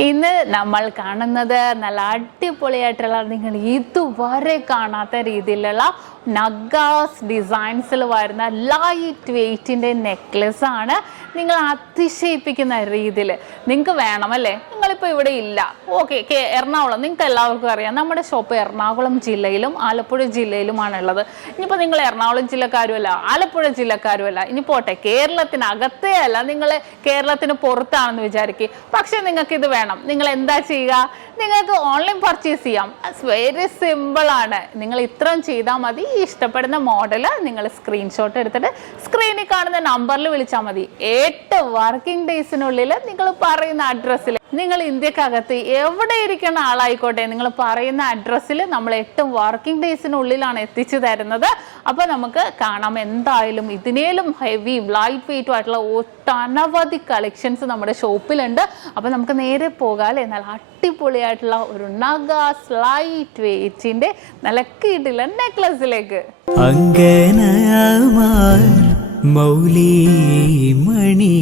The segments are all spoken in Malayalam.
ഇന്ന് നമ്മൾ കാണുന്നത് നല്ല അടിപൊളിയായിട്ടുള്ള നിങ്ങൾ ഇതുവരെ കാണാത്ത രീതിയിലുള്ള നഗാസ് ഡിസൈൻസിൽ വരുന്ന ലൈറ്റ് വെയ്റ്റിൻ്റെ നെക്ലസ് ആണ്. നിങ്ങൾ അതിശയിപ്പിക്കുന്ന രീതിയിൽ നിങ്ങൾക്ക് വേണമല്ലേ? നിങ്ങളിപ്പോൾ ഇവിടെ ഇല്ല, ഓക്കെ, എറണാകുളം നിങ്ങൾക്ക് എല്ലാവർക്കും അറിയാം, നമ്മുടെ ഷോപ്പ് എറണാകുളം ജില്ലയിലും ആലപ്പുഴ ജില്ലയിലുമാണുള്ളത്. ഇനിയിപ്പോൾ നിങ്ങൾ എറണാകുളം ജില്ലക്കാരുമല്ല, ആലപ്പുഴ ജില്ലക്കാരുമല്ല, ഇനി പോട്ടെ കേരളത്തിനകത്തേ അല്ല, നിങ്ങൾ കേരളത്തിന് പുറത്താണെന്ന് വിചാരിക്കുക, പക്ഷെ നിങ്ങൾക്ക് ഇത് വേണം. നിങ്ങൾ എന്താ ചെയ്യുക? നിങ്ങൾക്ക് ഓൺലൈൻ പർച്ചേസ് ചെയ്യാം. വെരി സിമ്പിൾ ആണ്. നിങ്ങൾ ഇത്രയും ചെയ്താൽ മതി. ഈ ഇഷ്ടപ്പെടുന്ന മോഡൽ നിങ്ങൾ സ്ക്രീൻഷോട്ട് എടുത്തിട്ട് സ്ക്രീനിൽ കാണുന്ന നമ്പറിൽ വിളിച്ചാൽ മതി. 8 വർക്കിംഗ് ഡേയ്സിനുള്ളിൽ നിങ്ങൾ പറയുന്ന അഡ്രസ്സിൽ, നിങ്ങൾ ഇന്ത്യക്കകത്ത് എവിടെ ഇരിക്കുന്ന ആളായിക്കോട്ടെ, നിങ്ങൾ പറയുന്ന അഡ്രസ്സിൽ നമ്മൾ 8 വർക്കിംഗ് ഡേയ്സിനുള്ളിലാണ് എത്തിച്ചു തരുന്നത്. അപ്പോൾ നമുക്ക് കാണാം, എന്തായാലും ഇതിനേലും ഹെവി ലൈറ്റ് വെയിറ്റും ആയിട്ടുള്ള ഒട്ടനവധി കളക്ഷൻസ് നമ്മുടെ ഷോപ്പിലുണ്ട്. അപ്പോൾ നമുക്ക് നേരെ പോകാം അല്ലേ, നല്ല അടിപൊളിയായിട്ടുള്ള ഒരു നഗാസ് ലൈറ്റ് വെയിറ്റിന്റെ നല്ല കിടില നെക്ലസിലേക്ക്. മൗലിമണി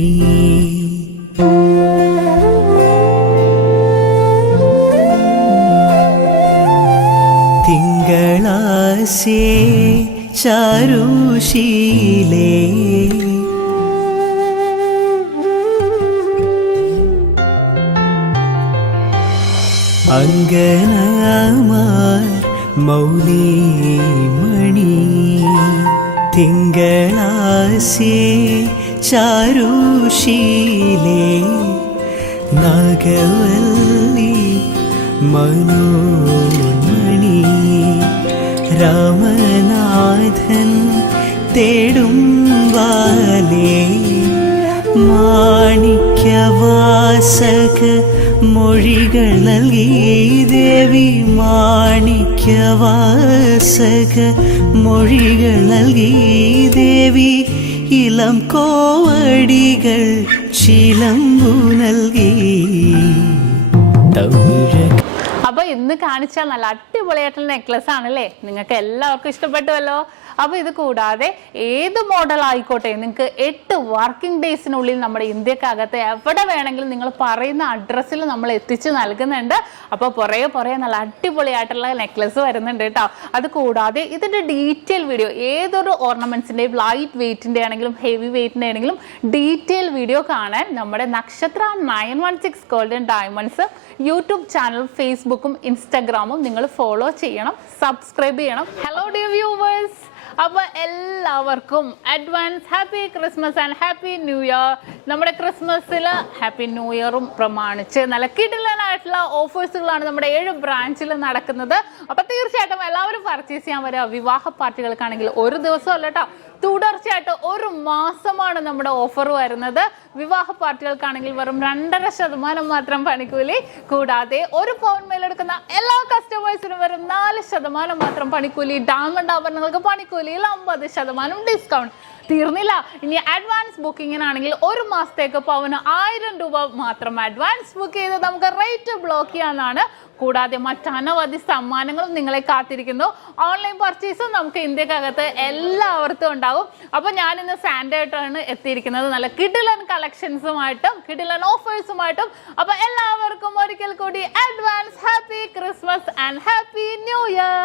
തിങ്കളാസേ ചാരുശീലേ അങ്കനമാർ മൗലിമണി തിങ്കളാസേ ചാരുശീലേ നാഗവല്ലി മനോന്മണി രാമനാഥൻ തേടും വാലേ മാണിക്യവാസക മൊഴികൾ നൽകി ദേവി മാണിക്യവാസക മൊഴികൾ നൽകി ദേവി ഇളം കോവടികൾ ചിലമ്പു നൽകി. അപ്പൊ ഇന്ന് കാണിച്ച നല്ല അടിപൊളിയായിട്ടുള്ള നെക്ലസ് ആണല്ലേ, നിങ്ങൾക്ക് എല്ലാവർക്കും ഇഷ്ടപ്പെട്ടുവല്ലോ. അപ്പൊ ഇത് കൂടാതെ ഏത് മോഡൽ ആയിക്കോട്ടെ, നിങ്ങൾക്ക് 8 വർക്കിംഗ് ഡേയ്സിനുള്ളിൽ നമ്മുടെ ഇന്ത്യക്കകത്ത് എവിടെ വേണമെങ്കിലും നിങ്ങൾ പറയുന്ന അഡ്രസ്സിൽ നമ്മൾ എത്തിച്ച് നൽകുന്നുണ്ട്. അപ്പോൾ പുറകെ നല്ല അടിപൊളിയായിട്ടുള്ള നെക്ലസ് വരുന്നുണ്ട് കേട്ടോ. അത് കൂടാതെ ഇതിന്റെ ഡീറ്റെയിൽ വീഡിയോ, ഏതൊരു ഓർണമെന്റ്സിന്റെയും ലൈറ്റ് വെയിറ്റിന്റെ ആണെങ്കിലും ഹെവി വെയിറ്റിന്റെ ആണെങ്കിലും ഡീറ്റെയിൽ വീഡിയോ കാണാൻ നമ്മുടെ നക്ഷത്ര 916 ഗോൾഡൻ ഡയമണ്ട്സ് യൂട്യൂബ് ചാനൽ, ഫേസ്ബുക്കും ഇൻസ്റ്റാഗ്രാമും നിങ്ങൾ ഫോളോ ചെയ്യണം, സബ്സ്ക്രൈബ് ചെയ്യണം. ഹലോ ഡിയർ വ്യൂവേഴ്സ്, അപ്പോൾ എല്ലാവർക്കും advance happy Christmas and happy new year. നമ്മുടെ ക്രിസ്മസിൽ ഹാപ്പി ന്യൂ ഇയറും പ്രമാണിച്ച് നല്ല കിടിലനായിട്ടുള്ള ഓഫേഴ്സുകളാണ് നമ്മുടെ 7 ബ്രാഞ്ചിൽ നടക്കുന്നത്. അപ്പോൾ തീർച്ചയായിട്ടും എല്ലാവരും പർച്ചേസ് ചെയ്യാൻ വരിക. വിവാഹ പാർട്ടികൾക്കാണെങ്കിൽ ഒരു ദിവസം അല്ല കേട്ടോ, തുടർച്ചയായിട്ട് 1 മാസമാണ് നമ്മുടെ ഓഫർ വരുന്നത്. വിവാഹ പാർട്ടികൾക്കാണെങ്കിൽ വെറും 2.5% മാത്രം പണിക്കൂലി. കൂടാതെ 1 പൗണ്ട് മേലെടുക്കുന്ന എല്ലാ കസ്റ്റമേഴ്സിനും വെറും 4% മാത്രം പണിക്കൂലി. ഡയമണ്ട് ആഭരണങ്ങൾക്ക് പണിക്കൂലിയിൽ 50% ഡിസ്കൗണ്ട്. തീർന്നില്ല, ഇനി അഡ്വാൻസ് ബുക്കിങ്ങിനാണെങ്കിൽ 1 മാസത്തേക്ക് പവന് 1000 രൂപ മാത്രം അഡ്വാൻസ് ബുക്ക് ചെയ്ത് നമുക്ക് റേറ്റ് ബ്ലോക്ക് ചെയ്യാനാണ്. കൂടാതെ മറ്റനവധി സമ്മാനങ്ങളും നിങ്ങളെ കാത്തിരിക്കുന്നു. ഓൺലൈൻ പർച്ചേസും നമുക്ക് ഇന്ത്യക്കകത്ത് എല്ലാവർക്കും ഉണ്ടാകും. അപ്പോൾ ഞാനിന്ന് സാൻഡായിട്ടാണ് എത്തിയിരിക്കുന്നത്, നല്ല കിടിലൻ കളക്ഷൻസുമായിട്ടും കിടിലൻ ഓഫേഴ്സുമായിട്ടും. അപ്പോൾ എല്ലാവർക്കും ഒരിക്കൽ കൂടി advance happy Christmas and happy new year.